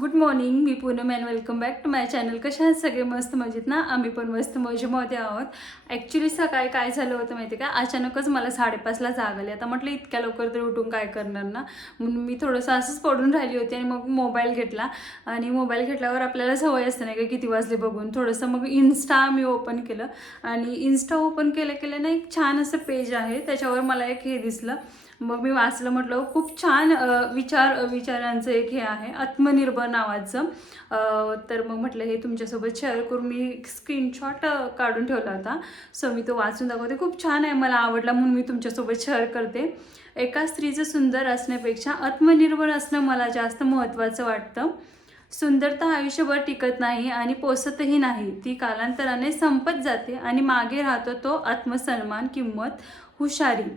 Good morning me Poonam and welcome back to my channel कशा आहात सगळे? मस्त मजेत ना? आम्ही पण मस्त मजेमध्ये आहोत. ॲक्च्युली सकाळी काय झालं होतं माहिती आहे का? अचानकच मला साडेपाचला जाग आली. आता म्हटलं इतक्या लवकर तरी उठून काय करणार ना? म्हणून मी थोडंसं असंच पडून राहिली होती आणि मग मोबाईल घेतला. आणि मोबाईल घेतल्यावर आपल्याला सवय असते नाही का? किती वाजले बघून. थोडंसं मग इन्स्टा मी ओपन केलं. आणि इन्स्टा ओपन केलं केलं ना एक छान असं पेज आहे. त्याच्यावर मला एक हे दिसलं. मग मी वाचलं म्हटलं खूप छान विचार विचारांचं एक हे आहे आत्मनिर्भर नावाचं. तर मग म्हटलं हे तुमच्यासोबत शेअर करून मी स्क्रीनशॉट काढून ठेवला होता. सो मी तो वाचून दाखवते. खूप छान आहे मला आवडला म्हणून मी तुमच्यासोबत शेअर करते. एका स्त्रीचं सुंदर असण्यापेक्षा आत्मनिर्भर असणं मला जास्त महत्त्वाचं वाटतं. सुंदरता आयुष्यभर टिकत नाही आणि पोसतही नाही. ती कालांतराने संपत जाते आणि मागे राहतो तो आत्मसन्मान किंमत हुशारी.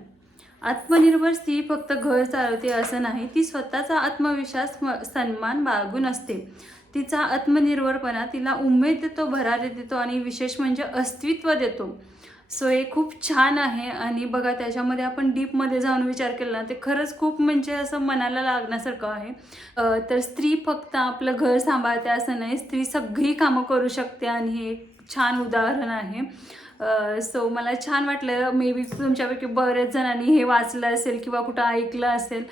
आत्मनिर्भर स्त्री फक्त घर चालवते असं नाही ती स्वतःचा आत्मविश्वास म- सन्मान बाळगून असते. तिचा आत्मनिर्भरपणा तिला उमेद देतो भरारी देतो आणि विशेष म्हणजे अस्तित्व देतो. सो हे खूप छान आहे आणि बघा त्याच्यामध्ये आपण डीपमध्ये जाऊन विचार केला ना ते खरंच खूप म्हणजे असं मनाला लागण्यासारखं आहे. तर स्त्री फक्त आपलं घर सांभाळते असं नाही स्त्री सगळी कामं करू शकते आणि हे एक छान उदाहरण आहे. सो मला छान वाटलं. मे बी तुमच्यापैकी बऱ्याच जणांनी हे वाचलं असेल किंवा कुठं ऐकलं असेल.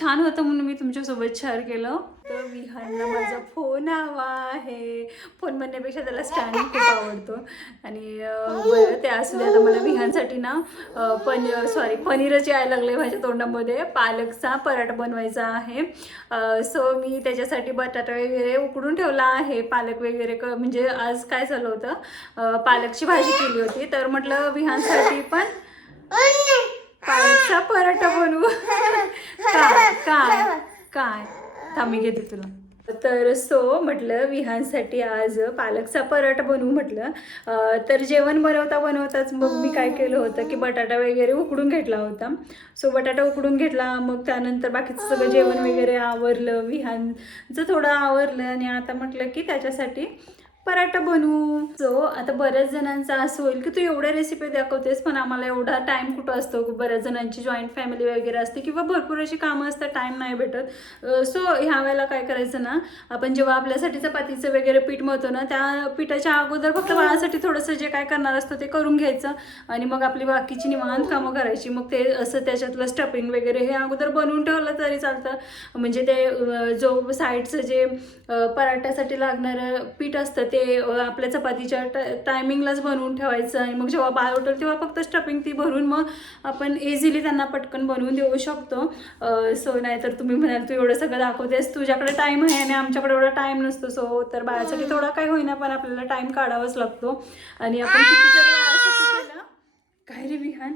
छान होतं म्हणून मी तुमच्यासोबत शेअर केलं. तर विहानला माझा फोन हवा आहे. फोन म्हणण्यापेक्षा त्याला स्टँडिंग खूप आवडतो. आणि बरं ते असू दे आता मला विहानसाठी ना पनीर पन सॉरी पनीरच यायला लागले माझ्या तोंडामध्ये. पालकचा पराठा बनवायचा आहे. सो मी त्याच्यासाठी बटाटा वगैरे उकडून ठेवला आहे. पालक वगैरे क म्हणजे आज काय झालं होतं पालकची भाजी केली होती. तर म्हटलं विहानसाठी पण पालकचा पराठा बनवू. काय काय काय? थांब मी घेते तुला. तर सो म्हटलं विहानसाठी आज पालकचा पराठा बनवू म्हटलं. तर जेवण बनवता बनवताच मग मी काय केलं होतं की बटाटा वगैरे उकडून घेतला होता. सो बटाटा उकडून घेतला मग त्यानंतर बाकीचं सगळं जेवण वगैरे आवरलं विहानचं थोडं आवरलं आणि आता म्हटलं की त्याच्यासाठी पराठा बनवू. सो आता बऱ्याच जणांचं असं होईल की तू एवढ्या रेसिपी दाखवतेस पण आम्हाला एवढा टाईम कुठं असतो? बऱ्याच जणांची जॉईंट फॅमिली वगैरे असते किंवा भरपूर अशी कामं असतात टाईम नाही भेटत. सो ह्या वेळेला काय करायचं ना आपण जेव्हा आपल्यासाठी चपातीचं वगैरे पीठ मळतो ना त्या पिठाच्या अगोदर फक्त बाळासाठी थोडंसं जे काय करणार असतं ते करून घ्यायचं आणि मग आपली बाकीची निवांत कामं करायची. मग ते असं त्याच्यातलं स्टफिंग वगैरे हे अगोदर बनवून ठेवलं तरी चालतं. म्हणजे ते जो साईडचं जे पराठ्यासाठी लागणारं पीठ असतं ते अं, आपल्या चपातीच्या टायमिंगलाच बनवून ठेवायचं आणि मग जेव्हा बाळ उठेल तेव्हा फक्त स्टफिंग ती भरून मग आपण इझिली त्यांना पटकन बनवून देऊ शकतो. सो नाही तर तुम्ही म्हणाल तू एवढं सगळं दाखवतेस तुझ्याकडे टाईम आहे आणि आमच्याकडे एवढा टाईम नसतो. सो तर बाळासाठी थोडा काही होईना पण आपल्याला टाईम काढावाच लागतो. आणि आपण किती जरी काय रे विहान?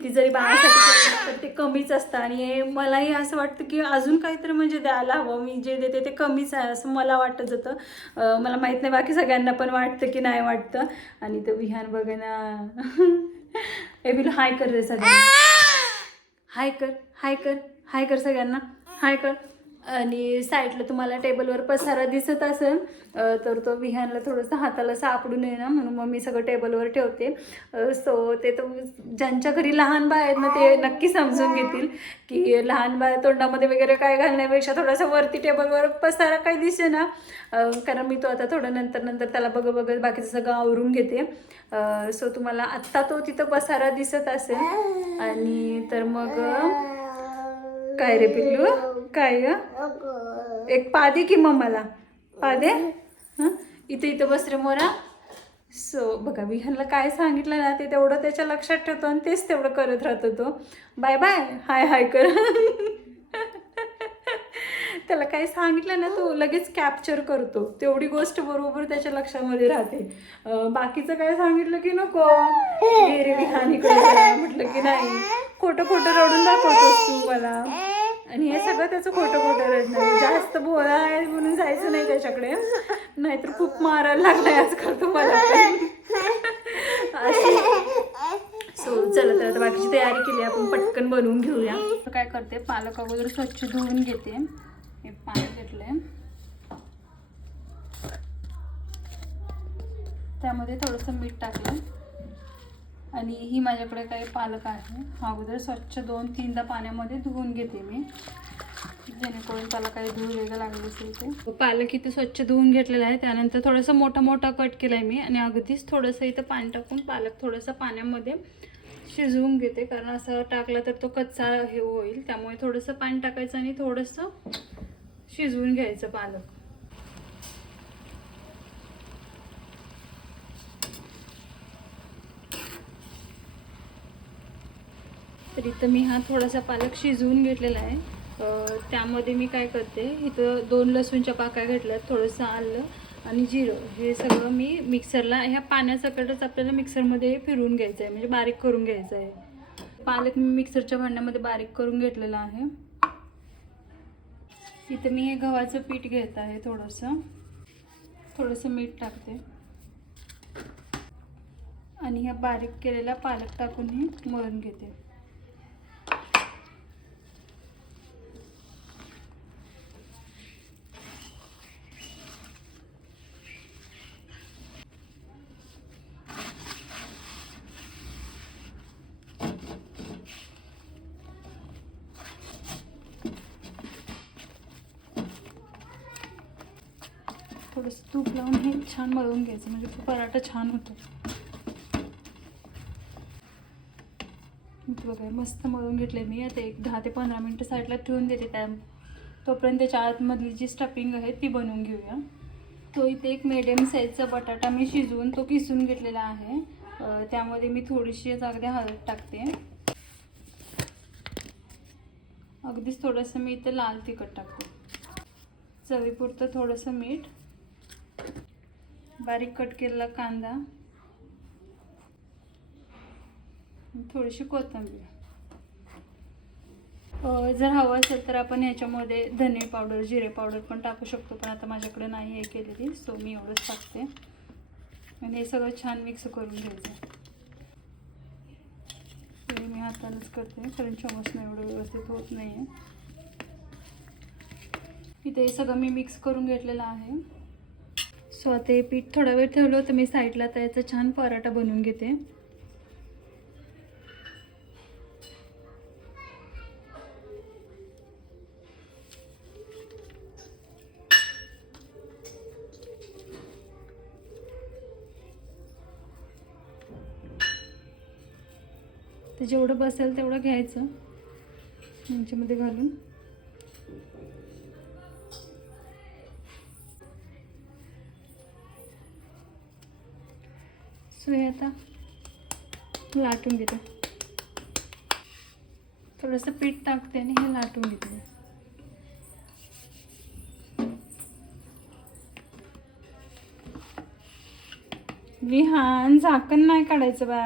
ती जरी बाळासाठी तर ते कमीच असतं. आणि हे मलाही असं वाटतं की अजून काहीतरी म्हणजे द्यायला हवं. मी जे देते ते कमीच आहे असं मला वाटत जातं मला माहीत नाही बाकी सगळ्यांना पण वाटतं की नाही वाटतं. आणि ते विहान बघा ना. ए बिल हाय कर रे सगळ्यांना. हाय कर हाय कर हाय कर सगळ्यांना. हाय कर. आणि साईडला तुम्हाला टेबलवर पसारा दिसत असेल तर तो विहानला थोडंसं हाताला सापडून येणार म्हणून मग मी सगळं टेबलवर ठेवते. सो ते तर ज्यांच्या घरी लहान बाळ आहेत ना ते नक्की समजून घेतील की लहान बाळ तोंडामध्ये वगैरे काय घालण्यापेक्षा थोडासा वरती टेबलवर पसारा काही दिसे ना. कारण मी तो आता थोडं नंतर नंतर त्याला बघत बघत बाकीचं सगळं आवरून घेते. सो तुम्हाला आत्ता तो तिथं पसारा दिसत असेल. आणि तर मग काय रे पिल्लू? काय ग? एक पादे की मम्माला पादे? हं? इथे इथं बस रे मोरा. सो बघा विहानला काय सांगितलं ना ते तेवढं त्याच्या लक्षात ठेवतो आणि तेच तेवढं करत राहतो तो. बाय बाय हाय हाय कर. त्याला काय सांगितलं ना तो लगेच कॅप्चर करतो. तेवढी गोष्ट बरोबर त्याच्या लक्षामध्ये राहते. बाकीचं काय सांगितलं की नको? "हे रे विहान इकडे जा." म्हटलं की नाही. खोटं खोटं रडून दाखवतोस तू मला. आणि हे सगळं त्याचं खोटं खोटं रडणं. म्हणजे जास्त बोला आहे म्हणून जायचं नाही त्याच्याकडे. नाहीतर खूप मारायला लागलाय आजकाल तुम्हाला सो चला तर बाकीची तयारी केली आपण. पटकन बनवून घेऊया. काय करते पालक अगोदर स्वच्छ धुवून घेते. हे पाणी घेतलंय. त्यामध्ये थोडंसं मीठ टाकलं आणि ही माझ्याकडे काही पालक आहे. अगोदर स्वच्छ दोन तीनदा पाण्यामध्ये धुवून घेते मी. जेणेकरून त्याला काही धूळ वेगळं लागलं असेल ते. पालक इथे स्वच्छ धुवून घेतलेला आहे. त्यानंतर थोडंसं मोठा मोठा कट केला आहे मी आणि अगदीच थोडंसं इथं पाणी टाकून पालक थोडंसं पाण्यामध्ये शिजवून घेते. कारण असं टाकलं तर तो कच्चा हे होईल. त्यामुळे थोडंसं पाणी टाकायचं आणि थोडंसं शिजवून घ्यायचं पालक. तर इथं मी हा थोडासा पालक शिजवून घेतलेला आहे. त्यामध्ये मी काय करते इथं दोन लसूणच्या पाका घेतल्यात थोडंसं आलं आणि जिरं. हे सगळं मी मिक्सरला ह्या पाण्यासकटच आपल्याला मिक्सरमध्ये फिरवून घ्यायचं आहे म्हणजे बारीक करून घ्यायचं आहे पालक मी मिक्सरच्या भांड्यामध्ये बारीक करून घेतलेला आहे. इथं मी हे गव्हाचं पीठ घेत आहे थोडंसं. थोडंसं मीठ टाकते. आणि ह्या बारीक केलेला पालक टाकून हे मळून घेते. थोडंसं तूप लावून हे छान मळून घ्यायचं. म्हणजे तो पराठा छान होतो. बघा मस्त मळून घेतले मी. आता एक दहा ते पंधरा मिनटं साईडला ठेवून देते त्या. तोपर्यंत त्याच्या आतमधली जी स्टफिंग आहे ती बनवून घेऊया. तो इथे एक मिडियम साईजचा बटाटा मी शिजवून तो किसून घेतलेला आहे. त्यामध्ये मी थोडीशी अगदी हळद टाकते. अगदीच थोडंसं मी इथं लाल तिखट टाकते. चवीपुरतं थोडंसं मीठ. बारीक कट केलेला कांदा. थोडीशी कोथिंबीर. जर हवं असेल तर आपण ह्याच्यामध्ये धने पावडर जिरे पावडर पण टाकू शकतो पण आता माझ्याकडे नाही हे केलेली सो मी एवढंच टाकते. आणि हे सगळं छान मिक्स करून घ्यायचं. हे मी हातानेच करते कारण चमचनं एवढं व्यवस्थित होत नाही आहे इथे हे सगळं मी मिक्स करून घेतलेलं आहे. सो आता हे पीठ थोडा वेळ ठेवलं होतं मी साईडला तर याचा छान पराठा बनवून घेते. तर जेवढं बसेल तेवढं घ्यायचं यांच्यामध्ये घालून. सो हे आता लाटून घेते थोडंसं पीठ टाकते आणि हे लाटून घेते विहान झाकण नाही काढायचं बा.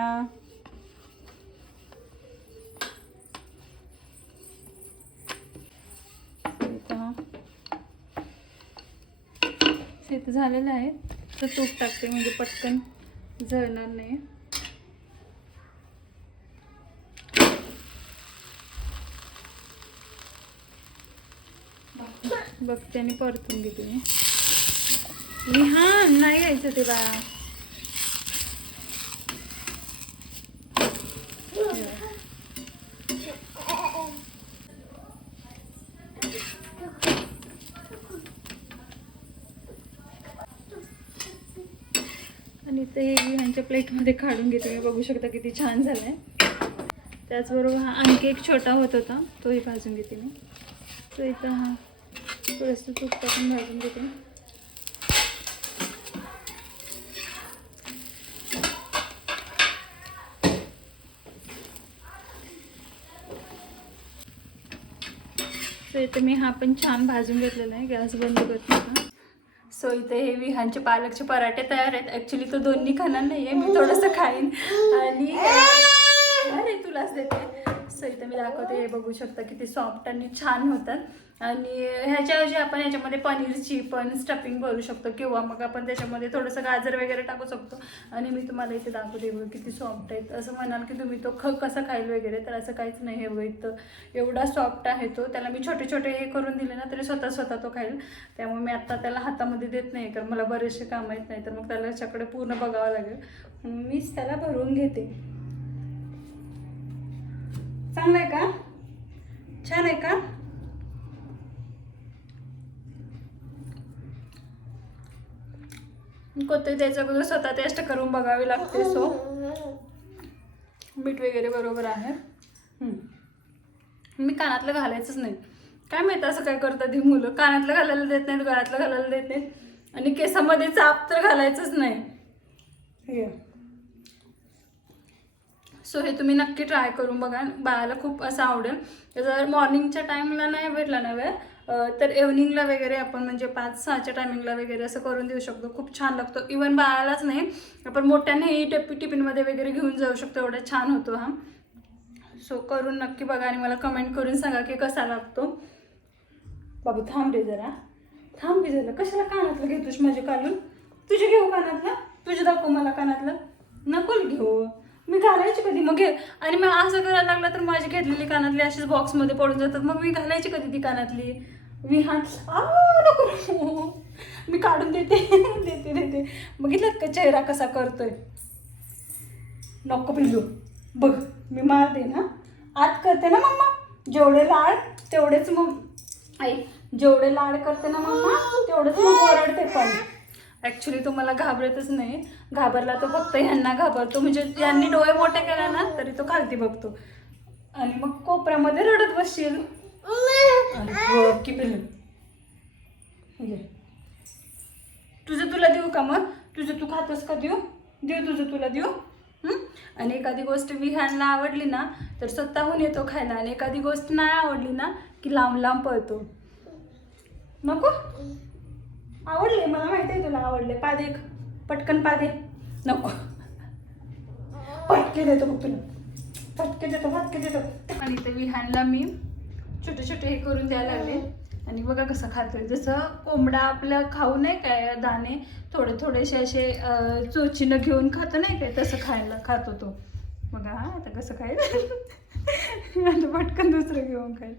शेत झालेलं आहे. तर तूप टाकते म्हणजे पटकन. जळणार नाही बघते त्याने परतून घेते. मी हां नाही घ्यायचं ते बा आणि ते ह्यांच्या प्लेटमध्ये काढून घेते. मी बघू शकता किती छान झालं आहे त्याचबरोबर हा आणखी एक छोटा होत होता. तोही भाजून घेते मी. तो इथं हा थोडंसं तूप टाकून भाजून घेते. तर इथं मी हा पण छान भाजून घेतलेला आहे. गॅस बंद करते आता. सो इथे हे विहानचे पालकचे पराठे तयार आहेत. ॲक्च्युली तो दोन्ही खाणार नाही आहे मी थोडंसं खाईन. आणि अरे तुलाच देते. सो इथे मी दाखवते हे बघू शकता किती सॉफ्ट आणि छान होतात. आणि ह्याच्याऐवजी आपण ह्याच्यामध्ये पनीरची पण स्टफिंग भरू शकतो किंवा मग आपण त्याच्यामध्ये थोडंसं गाजर वगैरे टाकू शकतो. आणि मी तुम्हाला इथे दाखवते बघू किती सॉफ्ट आहेत. असं म्हणाल की तुम्ही तो ख कसं खाईल वगैरे तर असं काहीच नाही हे बघ इथं. एवढा सॉफ्ट आहे तो. त्याला मी छोटे छोटे हे करून दिले ना तरी स्वतः स्वतः तो खाईल. त्यामुळे मी आत्ता त्याला हातामध्ये देत नाही कारण मला बरेचसे काम येत नाही. तर मग त्याला ह्याच्याकडे पूर्ण बघावं लागेल. मीच त्याला भरून घेते. चांगलं आहे का? छान आहे का? कोणते त्याच्या अगोदर स्वतः टेस्ट करून बघावी लागते सो मीठ वगैरे बरोबर आहे. मी कानातलं घालायचंच नाही. काय माहीत असं काय करतात ही मुलं? कानातलं घालायला देत नाहीत गळ्यातलं घालायला देत नाहीत. आणि केसामध्ये चाप तर घालायचंच नाही. हे. सो हे तुम्ही नक्की ट्राय करून बघा. बाळाला खूप असं आवडेल. जर मॉर्निंगच्या टाईमला नाही भेटला ना वेळ तर इव्हनिंगला वगैरे आपण म्हणजे पाच सहाच्या टायमिंगला वगैरे असं करून देऊ शकतो. खूप छान लागतो. इवन बाळालाच नाही आपण मोठ्यानेही टिपी टिफिनमध्ये वगैरे घेऊन जाऊ शकतो. एवढा छान होतो हा. सो करून नक्की बघा आणि मला कमेंट करून सांगा की कसा लागतो. बाबू थांब रे जरा. थांब रे जरा. कशाला कानातलं घेतोस माझे कालून? तुझे घेऊ कानातलं? तुझे दाखव मला कानातलं. नको घेऊ. मी घालायची कधी? मग घे. आणि मग असं करायला लागलं तर माझी घेतलेली कानातली अशीच बॉक्समध्ये पडून जातात. मग मी घालायची कधी ती कानातली? मी हात नको. मी काढून देते. देते देते. बघितलं का चेहरा कसा करतोय? नको पिलू बघ मी मार दे ना आत करते ना मम्मा? जेवढे लाड तेवढेच मग आई जेवढे लाड करते ना मम्मा तेवढंच मग ओरडते पण. ॲक्च्युली तो मला घाबरतच नाही. घाबरला तो फक्त ह्यांना घाबरतो. म्हणजे यांनी डोळे मोठे केला ना तरी तो खालती बघतो. आणि मग कोपऱ्यामध्ये रडत बसशील. की पिल्लू. म्हणजे तुझं तुला देऊ का मग? तुझं तू खातोस का देऊ? देऊ तुझं तुला देऊ? आणि एखादी गोष्ट विहानला आवडली ना तर स्वतःहून येतो खायला. आणि एखादी गोष्ट नाही आवडली ना की लांब लांब पळतो. नको? आवडले मला माहिती आहे तुला आवडले. पादे पटकन पादे. नको. पटके देतो बघ तुला. पटके देतो पटके देतो. आणि ते विहानला मी छोटे छोटे हे करून द्यायला लागले. आणि बघा कसं खातोय. जसं कोंबडा आपलं खाऊ नाही काय दाणे थोडे थोडेसे असे चोचीनं घेऊन खातो नाही काय तसं खायला खातो तो. बघा आता कसं खायला आता पटकन दुसरं घेऊन खाईल.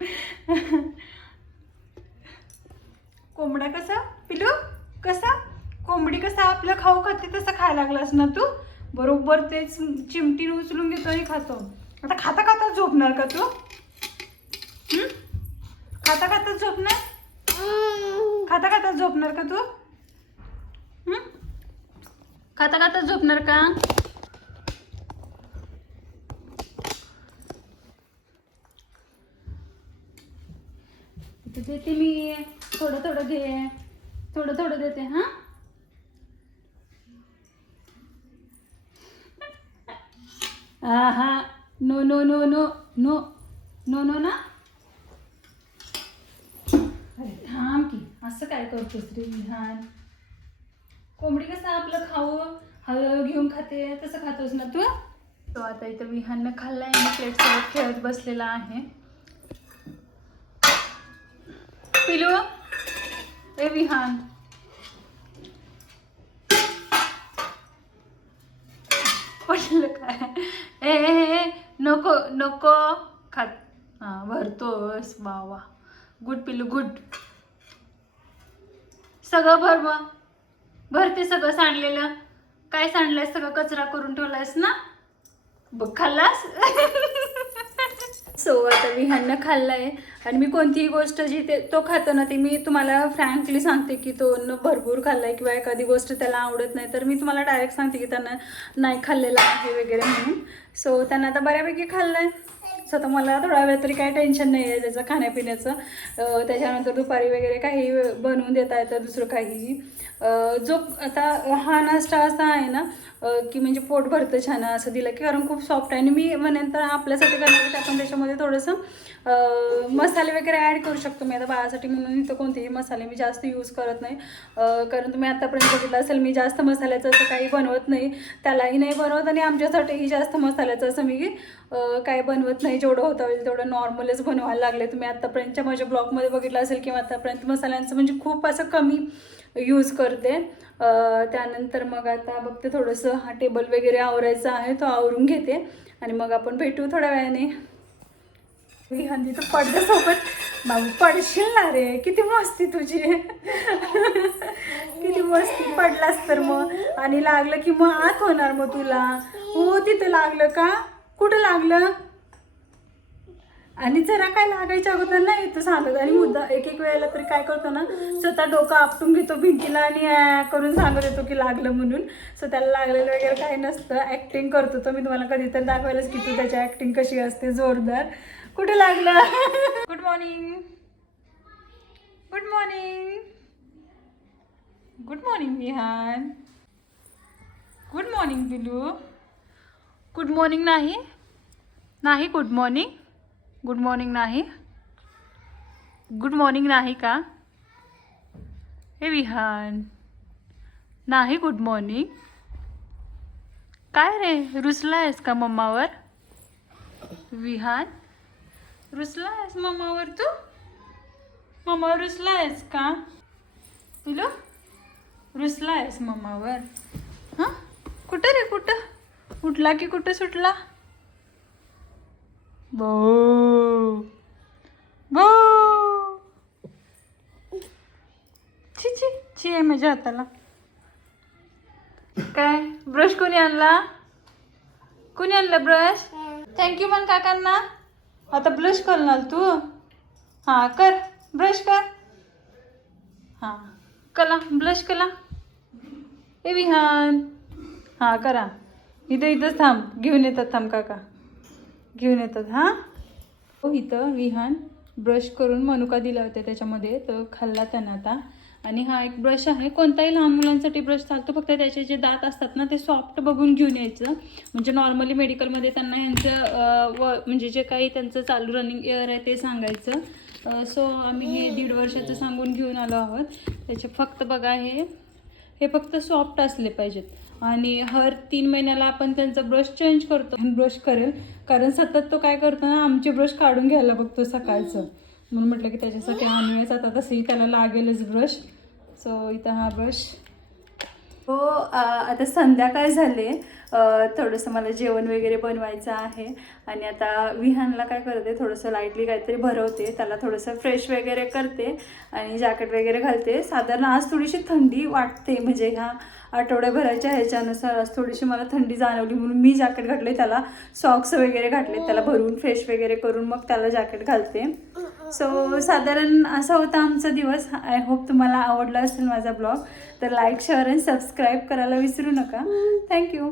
कोंबडा कसा? पिलू कसा? कोंबडी कसा आपलं खाऊ खाते तसं खायला लागलास ना तू? बरोबर तेच चिमटीने उचलून घेतो आणि खातो. आता खाता खाता झोपणार का तू? खाता खाता झोपणार? खाता खाता झोपणार का तू? खाता खाता झोपणार का? ते मी. थोडं थोडं घे. थोडं थोडं देते हा? हा no no no no no no no ना? अरे थांब की असं काय करतोस रे विहान? कोंबडी कसं आपलं खाऊ हळूहळू घेऊन खाते तसं खातोस ना तू? तो आता इथं विहाननं खाल्लाय आणि प्लेट सोबत खेळत बसलेला आहे. पिलू? ए विहान पडलं काय ए ए, नको नको खात भरतोस बावा गुड पिलू गुड सगळं भर मग. भरते सगळं सांडलेलं. काय सांडलंय सगळं कचरा करून ठेवलायस ना? बघ खाल्लास? सो आता मी ह्यांना खाल्ला आहे आणि मी कोणतीही गोष्ट जी ते तो खातो ना ती मी तुम्हाला फ्रँकली सांगते की तो न भरपूर खाल्लाय किंवा एखादी गोष्ट त्याला आवडत नाही तर मी तुम्हाला डायरेक्ट सांगते की त्यांना नाही खाल्लेलं आहे वगैरे म्हणून. सो त्यांना आता बऱ्यापैकी खाल्लंय. सो आता मला थोडा वेळ तरी काही टेन्शन नाही आहे त्याचं खाण्यापिण्याचं त्याच्यानंतर दुपारी वगैरे काही बनवून देता येतं दुसरं काहीही. जो आता हा नाश्ता असा आहे ना की म्हणजे पोट भरतं छान असं दिलं की कारण खूप सॉफ्ट आहे. आणि मी म्हणेन तर आपल्यासाठी करण्यासाठी आपण त्याच्यामध्ये थोडंसं मसाले वगैरे ॲड करू शकतो मी. आता बाळासाठी म्हणून इथं कोणतेही मसाले मी जास्त यूज करत नाही. कारण तुम्ही आत्तापर्यंत बघितलं असेल मी जास्त मसाल्याचं असं काही बनवत नाही. त्यालाही नाही बनवत आणि आमच्यासाठीही जास्त मसाल्याचं असं मी काही बनवत नाही. जेवढं होतं होईल तेवढं नॉर्मलच बनवायला लागले. तुम्ही आत्तापर्यंतच्या माझ्या ब्लॉगमध्ये बघितलं असेल किंवा आत्तापर्यंत मसाल्यांचं म्हणजे खूप असं कमी यूज करते. त्यानंतर मग आता बघते थोडंसं हा टेबल वगैरे आवरायचा आहे तो आवरून घेते. आणि मग आपण भेटू थोड्या वेळाने. हंदी तू पडद्यासोबत. बाबू पडशील ना रे? किती मस्ती तुझी. किती मस्ती पडलास तर मग. आणि लागलं की मग आत होणार मग तुला. हो तिथं लागलं का? कुठं लागलं? आणि जरा काय लागायच्या अगोदर नाही येतो सांगत आणि मुद्दा एक एक वेळेला तरी काय करतो ना स्वतः डोकं आपटून घेतो भिंतीला आणि करून सांगत येतो की लागलं म्हणून. सो त्याला लागलेलं वगैरे काही नसतं. ॲक्टिंग करतो तो. मी तुम्हाला कधीतरी दाखवायलाच की तू त्याची ॲक्टिंग कशी असते जोरदार. कुठे लागलं? Good morning good morning good morning Vihan good morning Bilu good morning नाही नाही गुड मॉर्निंग गुड मॉर्निंग नाही गुड मॉर्निंग नाही का हे विहान नाही गुड मॉर्निंग काय रे? रुसला आहेस का मम्मावर? विहान रुसला आहेस मम्मावर तू? मम्मा रुसला आहेस का? तुला? रुसला आहेस मम्मावर. हां? कुठं रे कुठं? उठला की कुठं सुटला? बो। बो। छी छी छी आहे माझ्या हाताला. काय? ब्रश कोणी आणला? कोणी आणलं ब्रश? थँक्यू म्हण काकांना. आता ब्रश करणार तू? हां कर. ब्रश कर. हां कला ब्लश कला. ए विहान. हां करा. इथं इथंच थांब. घेऊन येतात थांब काका. घेऊन येतात हां? हो इथं विहान ब्रश करून मनुका दिला होता त्याच्यामध्ये तर खाल्ला त्यानं आता. आणि हा एक ब्रश आहे. कोणताही लहान मुलांसाठी ब्रश चालतो फक्त त्याचे जे दात असतात ना ते सॉफ्ट बघून घेऊन यायचं. म्हणजे नॉर्मली मेडिकलमध्ये त्यांना यांचं व म्हणजे जे काही त्यांचं चालू रनिंग एअर आहे ते सांगायचं. सो आम्ही हे दीड वर्षाचं सांगून घेऊन आलो आहोत. त्याचे फक्त बघा हे हे फक्त सॉफ्ट असले पाहिजेत. आणि हर तीन महिन्याला आपण त्यांचा ब्रश चेंज करतो. ब्रश करेल. कारण सतत तो काय करतो ना आमचे ब्रश काढून घ्यायला बघतो सकाळचं. म्हणून म्हटलं की त्याच्यासाठी आणूयाच आता तसंही त्याला लागेलच ब्रश. सो इथं हा ब्रश हो आता संध्याकाळ झाले. थोडंसं मला जेवण वगैरे बनवायचं आहे. आणि आता विहानला काय करते थोडंसं लाईटली काहीतरी भरवते. त्याला थोडंसं फ्रेश वगैरे करते. आणि जॅकेट वगैरे घालते. साधारण आज थोडीशी थंडी वाटते. म्हणजे ह्या आठवड्याभराच्या ह्याच्यानुसार आज थोडीशी मला थंडी जाणवली म्हणून मी जॅकेट घातले त्याला सॉक्स वगैरे घातले. त्याला भरून फ्रेश वगैरे करून मग त्याला जॅकेट घालते. सो साधारण असा होता आमचा दिवस. आय होप तुम्हाला आवडला असेल माझा ब्लॉग तर लाईक शेअर आणि सबस्क्राईब करायला विसरू नका. थँक्यू